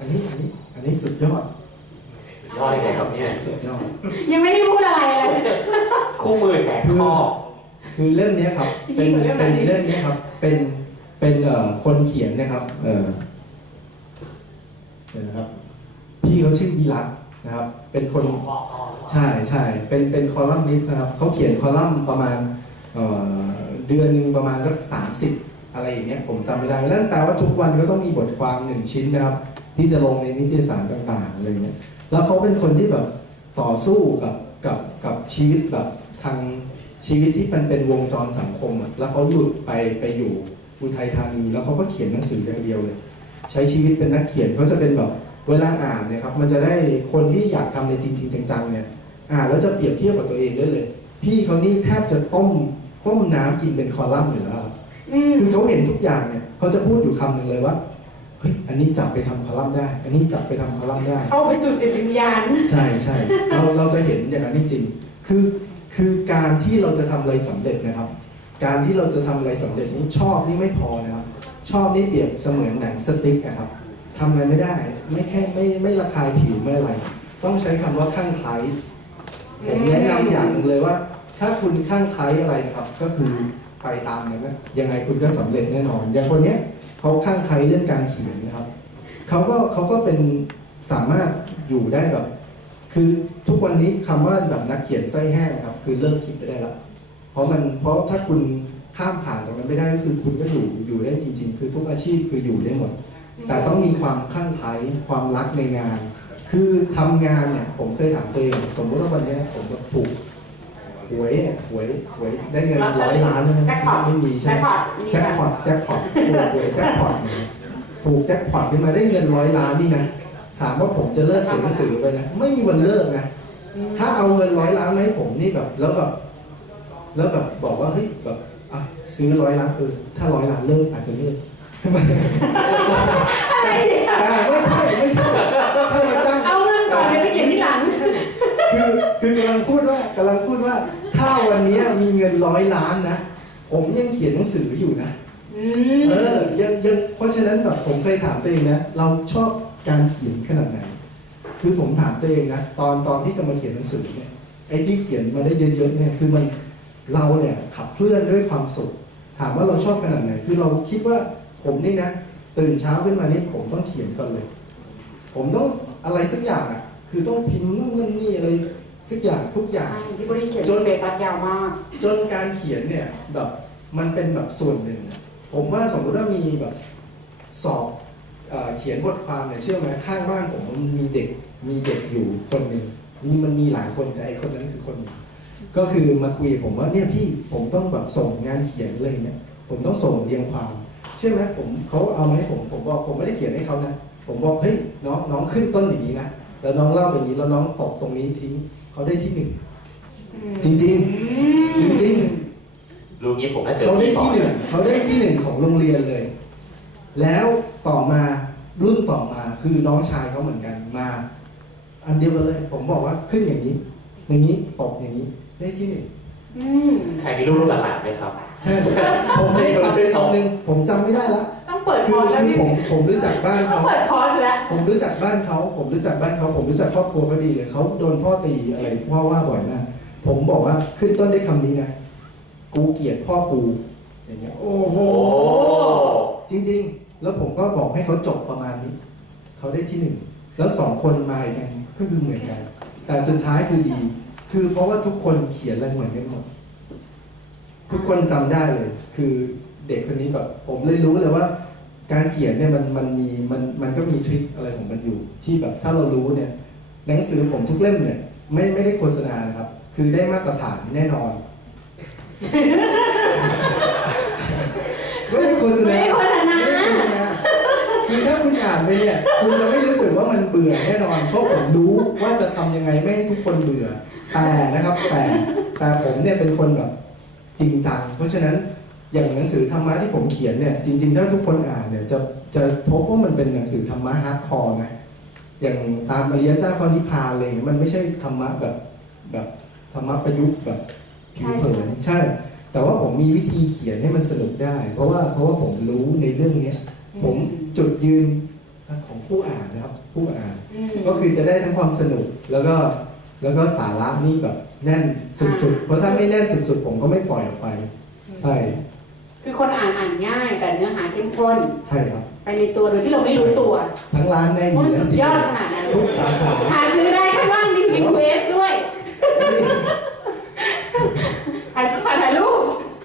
อันนี้อันนี้อันนี้สุดยอดสุดยอดเลยไงครับเนี่ยสุดยอด ยังไม่ได้พูดอะไรเลย คู่มือแหกข้อ คือเรื่องนี้ครับ เป็นยิ่งกว่าเรื่องเป็นไหน เรื่องนี้ครับ เป็นเป็นเอ่อคนเขียนนะครับ เออเดี๋ยวนะครับ พี่เขาชื่อวิรัตนะครับ เป็นคนใช่ใช่เป็นเป็นคอลัมนิสต์นะครับเขาเขียนคอลัมน์ประมาณเอ่อเดือนหนึ่งประมาณสักสามสิบอะไรอย่างเงี้ยผมจำไม่ได้นั่นแปลว่าทุกวันก็ต้องมีบทความหนึ่งชิ้นนะครับ ที่จะลงในนิตยสารต่างๆอะไรเงี้ยแล้วเขาเป็นคนที่แบบต่อสู้กับกับกับชีวิตแบบทางชีวิตที่มันเป็นวงจรสังคมอะแล้วเขาหลุดไปไปอยู่อุทัยธานี แล้วเขาก็เขียนหนังสืออย่างเดียวเลย ใช้ชีวิตเป็นนักเขียนเขาจะเป็นแบบเวลาอ่านเนี่ยครับมันจะได้คนที่อยากทำในจริงๆจังๆเนี่ยอ่านแล้วจะเปรียบเทียบกับตัวเองได้เลย พี่เขานี่แทบจะต้มต้มน้ำกินเป็นคอลัมน์อยู่แล้วครับอืมคือเขาเห็นทุกอย่างเนี่ยเขาจะพูดอยู่คำหนึ่งเลยว่า เฮ้ยอันนี้จับไปทำคอลัมน์ได้ อันนี้จับไปทำคอลัมน์ได้ เข้าไปสู่จิตวิญญาณ ใช่ใช่เราเราจะเห็นอย่างนั้นจริงๆคือคือการที่เราจะทำอะไรสำเร็จนะครับ การที่เราจะทำอะไรสำเร็จนี่ชอบนี่ไม่พอนะครับ ชอบนี่เปรียบเสมือนหนังสติ๊กนะครับทำอะไรไม่ได้ไม่แค่ไม่ไม่ระคายผิวไม่อะไร ต้องใช้คำว่าข้างไคล้ผมแนะนำอย่างหนึ่งเลยว่า ถ้าคุณข้างไคล้อะไรนะครับ ก็คือ ไปตามนั้นนะยังไงคุณก็สำเร็จแน่นอน อย่างคนเนี้ยเขาข้างไคล้เรื่องการเขียนนะครับเขาก็เขาก็เป็นสามารถอยู่ได้แบบ คือทุกวันนี้คำว่าแบบนักเขียนไส้แห้งครับ คือเลิกคิดไปได้ล้วเพราะมันเพราะถ้าคุณข้ามผ่านตรงนั้นไม่ได้ก็คือคุณก็อยู่อยู่ได้จริง ๆ คือทุกอาชีพคืออยู่ได้หมด แต่ต้องมีความคลั่งไคล้ความรักในงาน คือทำงานเนี่ยผมเคยถามตัวเองสมมติว่าวันนี้ผมถูก หวยอะหวยหวยได้เงินร้อยล้านใช่ไหมแจ็คพอต ไม่มีใช่แจ็ไหคมพอตมีแจ็คพอตแจ็คพอตถูกหวยแจ็คพอตเนี่ยถูกแจ็คพอตขึ้นมาได้เงินร้อยล้านนี่นะถามว่าผมจะเลิกเขียนหนังสือไปนะไม่มีวันเลิกนะ อืมถ้าเอาเงินร้อยล้านมาให้ผมนี่แบบแล้วแบบแล้วแบบบอกว่าเฮ้ยแบบอะซื้อร้อยล้านเออถ้าร้อยล้านเลิกอาจจะเลิกอะไรเนี่ยอ่าไม่ใช่ไม่ใช่ถ้ามาจ้างเอาเงินก่อนเดี๋ยวไปเขียนที่หลังคือคือกำลังพูดว่ากำลังพูดว่า ถ้าวันนี้มีเงินร้อยล้านนะ ผมยังเขียนหนังสืออยู่นะอืมเออยังยังเพราะฉะนั้นแบบผมเคยถามตัวเองนะ เราชอบการเขียนขนาดไหน คือผมถามตัวเองนะ ตอนตอนที่จะมาเขียนหนังสือเนี่ย ไอ้ที่เขียนมาได้เยอะๆเนี่ย คือมันเราเนี่ยขับเคลื่อนด้วยความสุข ถามว่าเราชอบขนาดไหน คือเราคิดว่าผมนี่นะตื่นเช้าขึ้นมานี่ผมต้องเขียนก่อนเลย ผมต้องอะไรสักอย่างอะ คือต้องพิมพ์นู่นนั่นนี่อะไร สักอย่างทุกอย่าง ใช่พี่บริเขียนสเปตัสยาวมาก จนการเขียนเนี่ยแบบมันเป็นแบบส่วนหนึ่งอะผมว่าสมมติว่ามีแบบสอบเออเขียนบทความเนี่ยเชื่อไหมข้างบ้านผมมันมีเด็กมีเด็กอยู่คนหนึ่งมีมันมีหลายคนแต่ไอคนนั้นคือคนหนึ่งก็คือมาคุยกับผมว่าเนี่ยพี่ผมต้องแบบส่งงานเขียนอะไรเนี่ยผมต้องส่งเรียงความ เชื่อไหมผมเขาเอามาให้ผมผมบอกผมไม่ได้เขียนให้เขานะ ผมบอกเฮ้ยน้องน้องขึ้นต้นอย่างนี้นะแล้วน้องเล่าแบบนี้แล้วน้องตกตรงนี้ทิ้ง เขาได้ที่หนึ่งจริงอืมจริงรู้งี้ผมน่าจะเขาได้ต่อที่หนึ่งเขาได้ที่หนึ่งของโรงเรียนเลย แล้วต่อมารุ่นต่อมาคือน้องชายเขาเหมือนกันมา อันเดียวกันเลย ผมบอกว่าขึ้นอย่างนี้ อย่างนี้ตกอย่างนี้ได้ที่หนึ่งอืมใครมีลูกหลานไหมครับ ใช่ผมไม่คำคำหนึ่งผมจำไม่ได้ละต้อง เปิดคืคออร์สแล้วคือพี่ผมผมรู้จักบ้านต้องเขา เปิดคอร์สแล้ว ผมรู้จักบ้านเขา ผมรู้จักบ้านเขา ผมรู้จักครอบครัวเขาดีเลยเขาโดนพ่อตีอะไรพ่อว่าบ่อยมากผมบอกว่าขึ้นต้นได้วยคำนี้นะ กูเกลียดพ่อกูอย่างเงี้ยโอ้โห โอ้จริง ๆ แล้วผมก็บอกให้เขาจบประมาณนี้ เขาได้ที่หนึ่ง แล้วสองคนมาอีกกันก็คือเหมือนกัน แต่สุดท้ายคือดี คือเพราะว่าทุกคนเขียนอะไรเหมือนกันหมด ทุกคนจำได้เลย คือเด็กคนนี้แบบ ผมเลยรู้เลยว่า การเขียนเนี่ยมันมันมีมันมันก็มีทริคอะไรของมันอยู่ ที่แบบถ้าเรารู้เนี่ยหนังสือผมทุกเล่มเนี่ยไม่ไม่ได้โฆษณานะครับ คือได้มาตรฐานแน่นอน ไม่ได้โฆษไม่ณาได้โฆษณา ไม่ได้โฆษณาคือถ้าคุณอ่านไปเนี่ยคุณจะไม่รู้สึกว่ามันเบื่อแน่นอนเพราะผมรู้ว่าจะทำยังไงไม่ให้ทุกคนเบื่อแต่นะครับแต่แต่ผมเนี่ยเป็นคนแบบจริงจังเพราะฉะนั้น อย่างหนังสือธรรมะที่ผมเขียนเนี่ยจริงๆถ้าทุกคนอ่านเนี่ยจะจะพบว่ามันเป็นหนังสือธรรมะฮาร์ดคอร์นะอย่างตามอริยเจ้าข้อนิพพานอะไรเลยมันไม่ใช่ธรรมะแบบแบบธรรมะประยุกต์แบบผิวเผินใช่ แต่ว่าผมมีวิธีเขียนให้มันสนุกได้ เพราะว่าเพราะว่าผมรู้ในเรื่องเนี้ยผมจุดยืนของผู้อ่านนะครับ ผู้อ่านอืมก็คือจะได้ทั้งความสนุกแล้วก็แล้วก็สาระนี่แบบแน่นสุดๆ เพราะถ้าไม่แน่นสุดๆ ผมก็ไม่ปล่อยออกไป ใช่ คือคนอ่านอ่านง่ายแต่เนื้อหาเข้มข้นใช่ครับ ไปในตัวโดยที่เราไม่รู้ตัวทั้งร้านได้มีมันสุดยอดขนาดนั้นทุกสาขาหาซื้อได้แค่ว่างดีลิงเวส